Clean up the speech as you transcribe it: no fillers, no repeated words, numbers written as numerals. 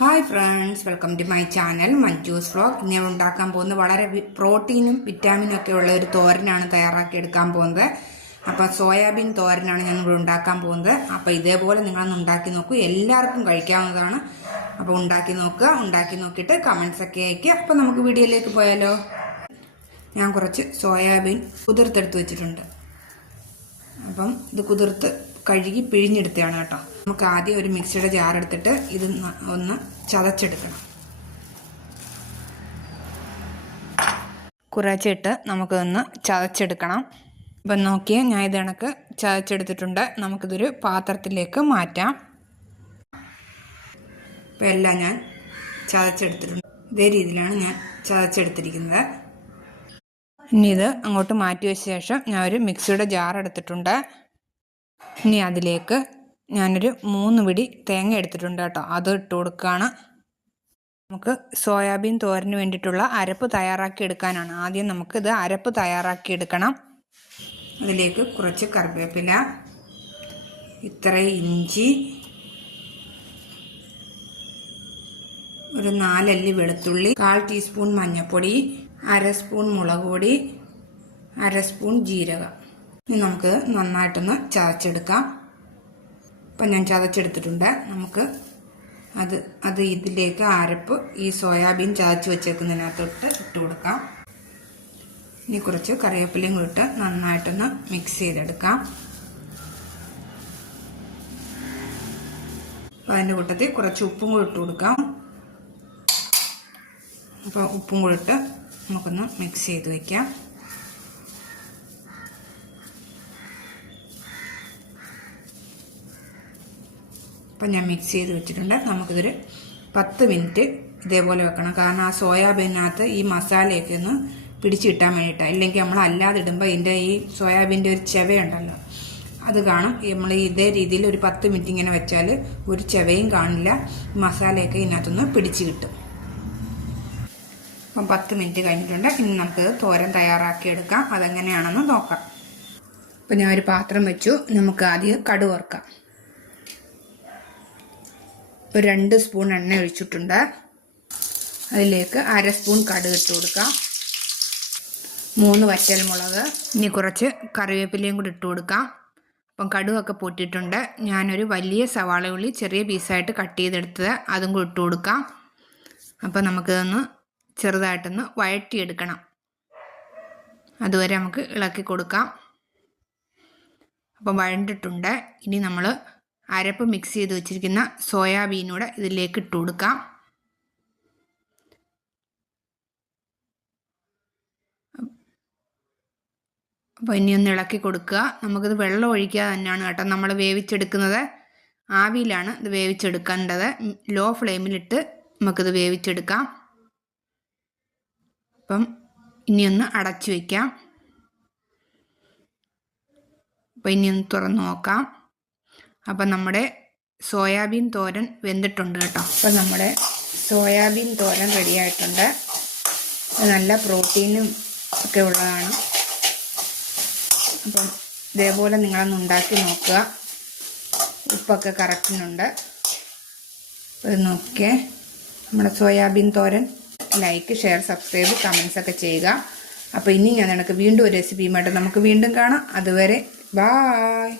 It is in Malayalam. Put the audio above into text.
Hi friends, welcome to my channel Manju's vlog. ഞാൻ ഉണ്ടാക്കാൻ പോകുന്നത് വളരെ പ്രോട്ടീനും വിറ്റാമിനും ഒക്കെ ഉള്ള ഒരു തോരനാണ് തയ്യാറാക്കി എടുക്കാൻ പോകുന്നത്. അപ്പോൾ സോയാബീൻ തോരനാണ് ഞാൻ ഇവിടെ ഉണ്ടാക്കാൻ പോകുന്നത്. അപ്പോൾ ഇതേപോലെ നിങ്ങളൊന്ന് ഉണ്ടാക്കി നോക്കൂ, എല്ലാവർക്കും കഴിക്കാവുന്നതാണ്. അപ്പോൾ ഉണ്ടാക്കി നോക്കുക, ഉണ്ടാക്കി നോക്കിയിട്ട് കമൻസ് ഒക്കെ അയക്കുക. അപ്പോൾ നമുക്ക് വീഡിയോയിലേക്ക് പോയാലോ. ഞാൻ കുറച്ച് സോയാബീൻ കുതിർത്തെടുത്ത് വെച്ചിട്ടുണ്ട്. അപ്പം ഇത് കുതിർത്ത് കഴുകി പിഴിഞ്ഞെടുത്തതാണ് കേട്ടോ. നമുക്ക് ആദ്യം ഒരു മിക്സിയുടെ ജാർ എടുത്തിട്ട് ഇത് ഒന്ന് ചതച്ചെടുക്കണം. കുറച്ചിട്ട് നമുക്കൊന്ന് ചതച്ചെടുക്കണം. അപ്പം നോക്കിയാൽ ഞാൻ ഇത് കണക്ക് ചതച്ചെടുത്തിട്ടുണ്ട്. നമുക്കിതൊരു പാത്രത്തിലേക്ക് മാറ്റാം. ഇപ്പം എല്ലാം ഞാൻ ചതച്ചെടുത്തിട്ടുണ്ട്. ഇതേ രീതിയിലാണ് ഞാൻ ചതച്ചെടുത്തിരിക്കുന്നത്. ഇനി ഇത് അങ്ങോട്ട് മാറ്റി വെച്ച ശേഷം ഞാൻ ഒരു മിക്സിയുടെ ജാർ എടുത്തിട്ടുണ്ട്. ഇനി അതിലേക്ക് ഞാനൊരു 3 പിടി തേങ്ങ എടുത്തിട്ടുണ്ട് കേട്ടോ. അത് ഇട്ട് കൊടുക്കുകയാണ്. നമുക്ക് സോയാബീൻ തോരന് വേണ്ടിയിട്ടുള്ള അരപ്പ് തയ്യാറാക്കി എടുക്കാനാണ്. ആദ്യം നമുക്കിത് അരപ്പ് തയ്യാറാക്കി എടുക്കണം. അതിലേക്ക് കുറച്ച് കറിവേപ്പില, ഇത്ര ഇഞ്ചി, ഒരു 4 അല്ലി വെളുത്തുള്ളി, 1/4 ടീസ്പൂൺ മഞ്ഞൾപ്പൊടി, 1/2 സ്പൂൺ മുളക് പൊടി, 1/2 സ്പൂൺ ജീരകം. ഇനി നമുക്ക് നന്നായിട്ടൊന്ന് ചതച്ചെടുക്കാം. അപ്പം ഞാൻ ചതച്ചെടുത്തിട്ടുണ്ട്. നമുക്ക് അത് ഇതിലേക്ക് അരപ്പ് ഈ സോയാബീൻ ചതച്ച് വെച്ചേക്കുന്നതിനകത്തോട്ട് ഇട്ട് കൊടുക്കാം. ഇനി കുറച്ച് കറിവേപ്പിലയും കൂടി ഇട്ട് നന്നായിട്ടൊന്ന് മിക്സ് ചെയ്തെടുക്കാം. അപ്പോൾ അതിൻ്റെ കൂട്ടത്തിൽ കുറച്ച് ഉപ്പും കൂടി ഇട്ട് കൊടുക്കാം. അപ്പോൾ ഉപ്പും കൂടി ഇട്ട് നമുക്കൊന്ന് മിക്സ് ചെയ്ത് വയ്ക്കാം. അപ്പം ഞാൻ മിക്സ് ചെയ്ത് വെച്ചിട്ടുണ്ട്. നമുക്കിതൊരു 10 മിനിറ്റ് ഇതേപോലെ വെക്കണം. കാരണം ആ സോയാബീനകത്ത് ഈ മസാലയൊക്കെ ഒന്ന് പിടിച്ച് കിട്ടാൻ വേണ്ടിയിട്ടാണ്. ഇല്ലെങ്കിൽ നമ്മൾ അല്ലാതെ ഇടുമ്പോൾ ഇതിൻ്റെ ഈ സോയാബീൻ്റെ ഒരു ചെവയുണ്ടല്ലോ, അത് കാണും. നമ്മൾ ഇതേ രീതിയിൽ ഒരു 10 മിനിറ്റ് ഇങ്ങനെ വെച്ചാൽ ഒരു ചെവയും കാണില്ല. മസാലയൊക്കെ ഇതിനകത്തൊന്ന് പിടിച്ച് കിട്ടും. അപ്പം 10 മിനിറ്റ് കഴിഞ്ഞിട്ടുണ്ട്. ഇനി നമുക്ക് തോരൻ തയ്യാറാക്കി എടുക്കാം. അതെങ്ങനെയാണെന്ന് നോക്കാം. അപ്പം ഞാൻ ഒരു പാത്രം വെച്ചു. നമുക്ക് ആദ്യം കടുക് വറുക്കാം. ഒരു 2 സ്പൂൺ എണ്ണ ഒഴിച്ചിട്ടുണ്ട്. അതിലേക്ക് 1/2 സ്പൂൺ കടുക് ഇട്ട് കൊടുക്കാം. 3 വറ്റൽമുളക്, ഇനി കുറച്ച് കറിവേപ്പിലയും കൂടി ഇട്ട് കൊടുക്കാം. അപ്പം കടുകൊക്കെ പൊട്ടിയിട്ടുണ്ട്. ഞാനൊരു വലിയ സവാള ഉള്ളി ചെറിയ പീസായിട്ട് കട്ട് ചെയ്തെടുത്തത് അതും കൂടി ഇട്ട് കൊടുക്കാം. അപ്പം നമുക്കിതൊന്ന് ചെറുതായിട്ടൊന്ന് വഴറ്റിയെടുക്കണം. അതുവരെ നമുക്ക് ഇളക്കി കൊടുക്കാം. അപ്പം വഴണ്ടിട്ടുണ്ട്. ഇനി നമ്മൾ അരപ്പ് മിക്സ് ചെയ്ത് വെച്ചിരിക്കുന്ന സോയാബീനൂടെ ഇതിലേക്ക് ഇട്ട് കൊടുക്കാം. അപ്പോൾ ഇനി ഒന്ന് ഇളക്കി കൊടുക്കുക. നമുക്കിത് വെള്ളം ഒഴിക്കാതെ തന്നെയാണ് കേട്ടോ നമ്മൾ വേവിച്ചെടുക്കുന്നത്. ആവിയിലാണ് ഇത് വേവിച്ചെടുക്കേണ്ടത്. ലോ ഫ്ലെയിമിലിട്ട് നമുക്കിത് വേവിച്ചെടുക്കാം. അപ്പം ഇനിയൊന്ന് അടച്ചു വയ്ക്കാം. അപ്പോൾ ഇനിയൊന്ന് തുറന്ന് നോക്കാം. അപ്പം നമ്മുടെ സോയാബീൻ തോരൻ വെന്തിട്ടുണ്ട് കേട്ടോ. അപ്പം നമ്മുടെ സോയാബീൻ തോരൻ റെഡിയായിട്ടുണ്ട്. നല്ല പ്രോട്ടീനും ഒക്കെ ഉള്ളതാണ്. അപ്പം ഇതേപോലെ നിങ്ങളൊന്ന് ഉണ്ടാക്കി നോക്കുക. ഉപ്പൊക്കെ കറക്റ്റിനുണ്ട്. ഇത് നോക്കിയേ, നമ്മുടെ സോയാബീൻ തോരൻ. ലൈക്ക്, ഷെയർ, സബ്സ്ക്രൈബ്, കമൻസ് ഒക്കെ ചെയ്യുക. അപ്പോൾ ഇനി ഞാൻ നിനക്ക് വീണ്ടും ഒരു റെസിപ്പിയുമായിട്ട് നമുക്ക് വീണ്ടും കാണാം. അതുവരെ ബായ്.